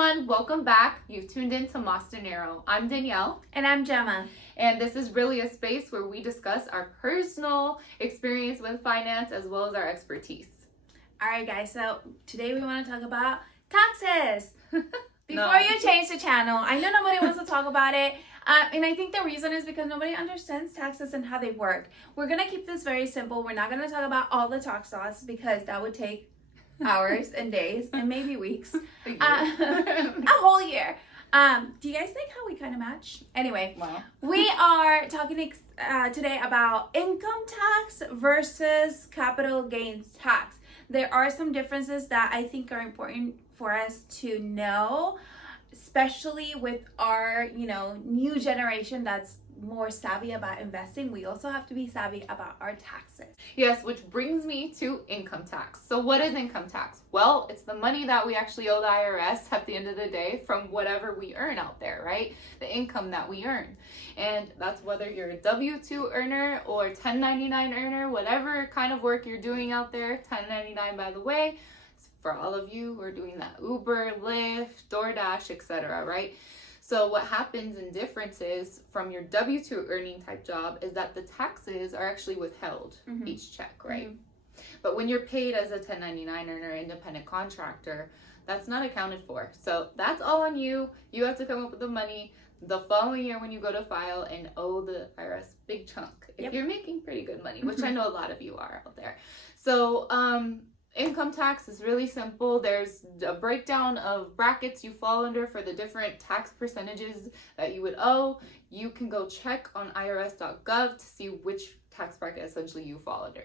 everyone, welcome back. You've tuned in to Moss Dinero. I'm Danielle. And I'm Gemma. And this is really a space where we discuss our personal experience with finance as well as our expertise. All right, guys, so today we want to talk about taxes. Before you change the channel, I know nobody wants to talk about it. And I think the reason is because nobody understands taxes and how they work. We're going to keep this very simple. We're not going to talk about all the tax laws because that would take hours and days and maybe weeks. A whole year. Do you guys think how we kind of match? Anyway, Wow. We are talking today about income tax versus capital gains tax. There are some differences that I think are important for us to know, especially with our, new generation that's more savvy about investing. We also have to be savvy about our taxes. Yes, which brings me to income tax. So what is income tax? Well, it's the money that we actually owe the IRS at the end of the day from whatever we earn out there, right? The income that we earn. And that's whether you're a W-2 earner or 1099 earner, whatever kind of work you're doing out there. 1099, by the way, for all of you who are doing that Uber, Lyft, DoorDash, etc., right? So what happens in differences from your W-2 earning type job is that the taxes are actually withheld each check, right? But when you're paid as a 1099 earner, independent contractor, that's not accounted for. So that's all on you. You have to come up with the money the following year when you go to file and owe the IRS big chunk if you're making pretty good money, which I know a lot of you are out there. So income tax is really simple. There's a breakdown of brackets you fall under for the different tax percentages that you would owe. You can go check on irs.gov to see which tax bracket essentially you fall under.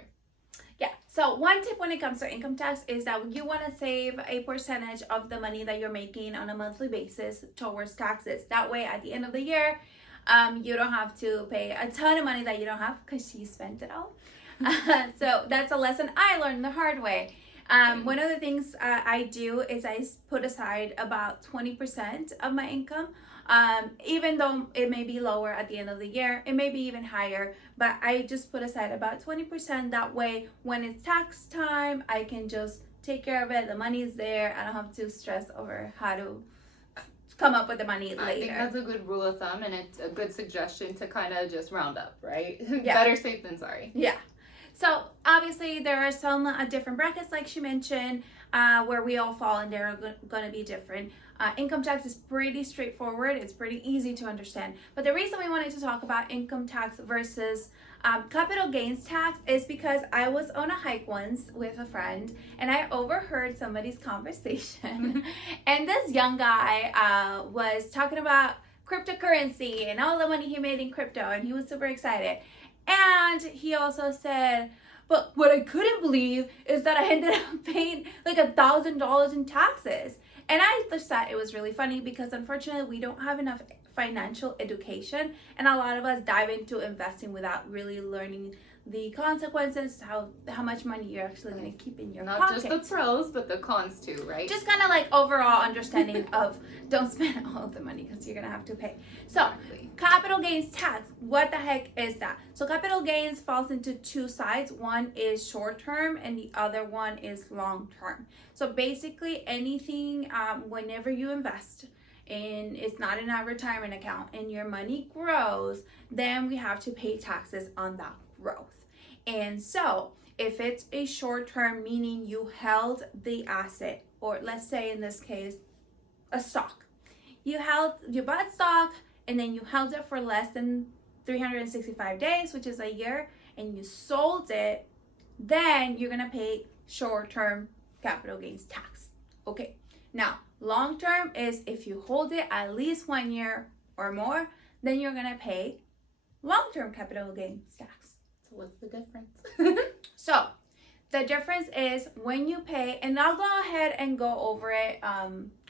Yeah, so one tip when it comes to income tax is that you want to save a percentage of the money that you're making on a monthly basis towards taxes. That way, at the end of the year, you don't have to pay a ton of money that you don't have because you spent it all. So that's a lesson I learned the hard way. One of the things I do is I put aside about 20% of my income, even though it may be lower at the end of the year, it may be even higher, but I just put aside about 20%. That way, when it's tax time, I can just take care of it. The money's there. I don't have to stress over how to come up with the money later. I think that's a good rule of thumb, and it's a good suggestion to kind of just round up, right? Yeah. Better safe than sorry. Yeah. So obviously there are some different brackets like she mentioned where we all fall and they're going to be different. Income tax is pretty straightforward. It's pretty easy to understand. But the reason we wanted to talk about income tax versus capital gains tax is because I was on a hike once with a friend and I overheard somebody's conversation. And this young guy was talking about cryptocurrency and all the money he made in crypto, and he was super excited. And he also said, but what I couldn't believe is that I ended up paying like $1,000 in taxes. And I just thought it was really funny because unfortunately we don't have enough financial education, and a lot of us dive into investing without really learning the consequences, how much money you're actually going to keep in your pocket. Not just the pros, but the cons too, right? Just kind of like overall understanding of don't spend all of the money because you're going to have to pay. So capital gains tax, what the heck is that? So capital gains falls into two sides. One is short term and the other one is long term. So basically anything whenever you invest, and it's not in our retirement account, and your money grows, then we have to pay taxes on that growth. And so if it's a short term, meaning you held the asset, or let's say in this case a stock, you bought stock and then you held it for less than 365 days, which is a year, and you sold it, then you're gonna pay short term capital gains tax. Okay, now long term is if you hold it at least 1 year or more, then you're gonna pay long-term capital gains tax. So what's the difference? So the difference is when you pay, and I'll go ahead and go over it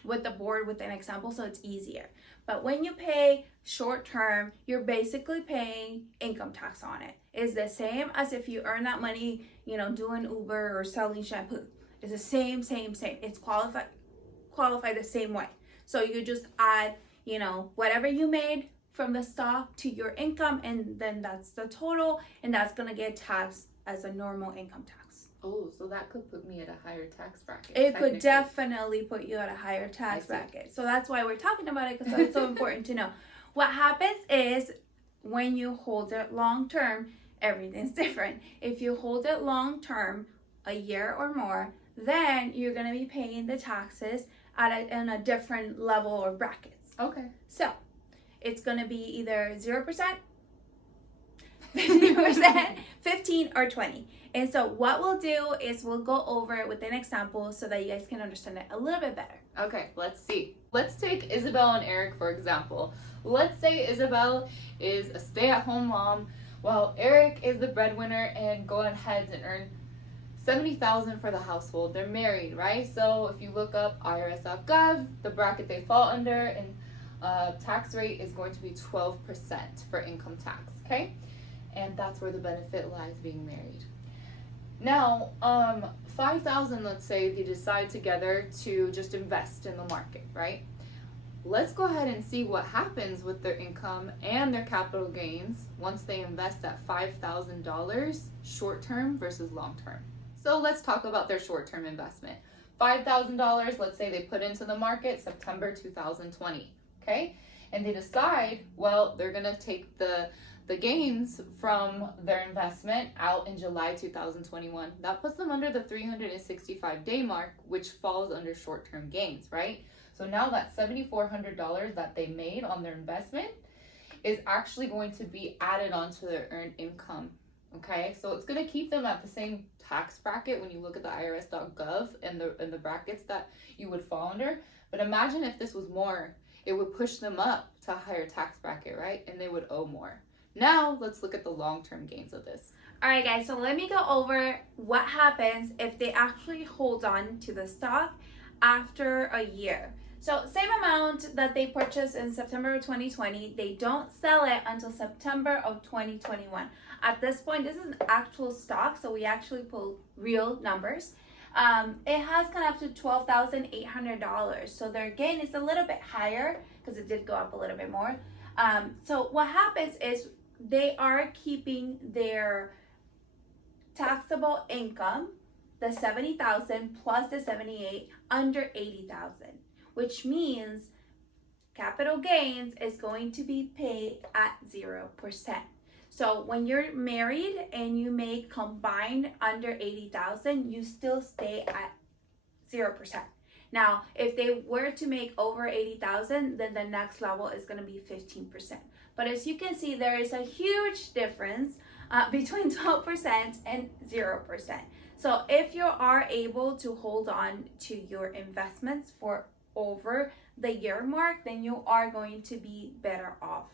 with the board with an example so it's easier. But when you pay short-term, you're basically paying income tax on it. It's the same as if you earn that money, doing Uber or selling shampoo. It's the same. It's qualified the same way. So you just add, whatever you made from the stock to your income, and then that's the total, and that's gonna get taxed as a normal income tax. Oh, so that could put me at a higher tax bracket. It could definitely put you at a higher tax bracket. So that's why we're talking about it, because it's so important to know. What happens is when you hold it long term, everything's different. If you hold it long term, a year or more, then you're going to be paying the taxes in a different level or brackets. Okay. So it's going to be either 0%, 50%, 15, or 20. And so what we'll do is we'll go over it with an example so that you guys can understand it a little bit better. Okay, let's see. Let's take Isabel and Eric, for example. Let's say Isabel is a stay-at-home mom, while Eric is the breadwinner and go ahead and earn $70,000 for the household. They're married, right? So if you look up irs.gov, the bracket they fall under and tax rate is going to be 12% for income tax, okay? And that's where the benefit lies, being married. Now, $5,000, let's say they decide together to just invest in the market, right? Let's go ahead and see what happens with their income and their capital gains once they invest that $5,000 short-term versus long-term. So let's talk about their short-term investment. $5,000, let's say they put into the market September 2020, okay? And they decide, well, they're gonna take the gains from their investment out in July 2021. That puts them under the 365-day mark, which falls under short-term gains, right? So now that $7,400 that they made on their investment is actually going to be added onto their earned income, okay? So it's going to keep them at the same tax bracket when you look at the irs.gov and the brackets that you would fall under. But imagine if this was more, it would push them up to a higher tax bracket, right? And they would owe more. Now, let's look at the long-term gains of this. All right, guys, so let me go over what happens if they actually hold on to the stock after a year. So same amount that they purchased in September of 2020, they don't sell it until September of 2021. At this point, this is actual stock, so we actually pull real numbers. It has gone up to $12,800, so their gain is a little bit higher because it did go up a little bit more. So what happens is they are keeping their taxable income, the $70,000 plus the $78,000, under $80,000, which means capital gains is going to be paid at 0%. So when you're married and you make combined under $80,000, you still stay at 0%. Now, if they were to make over $80,000, then the next level is going to be 15%. But as you can see, there is a huge difference between 12% and 0%. So if you are able to hold on to your investments for over the year mark, then you are going to be better off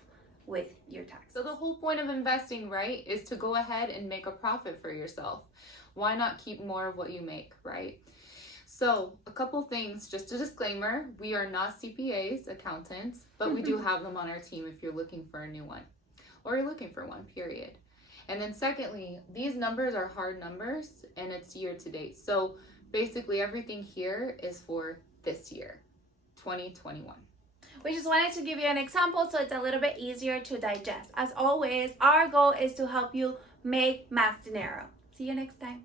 with your taxes. So the whole point of investing, right, is to go ahead and make a profit for yourself. Why not keep more of what you make, right? So a couple things, just a disclaimer, we are not CPAs, accountants, but we do have them on our team if you're looking for a new one or you're looking for one, period. And then secondly, these numbers are hard numbers and it's year to date. So basically everything here is for this year, 2021. We just wanted to give you an example so it's a little bit easier to digest. As always, our goal is to help you make math dinero. See you next time.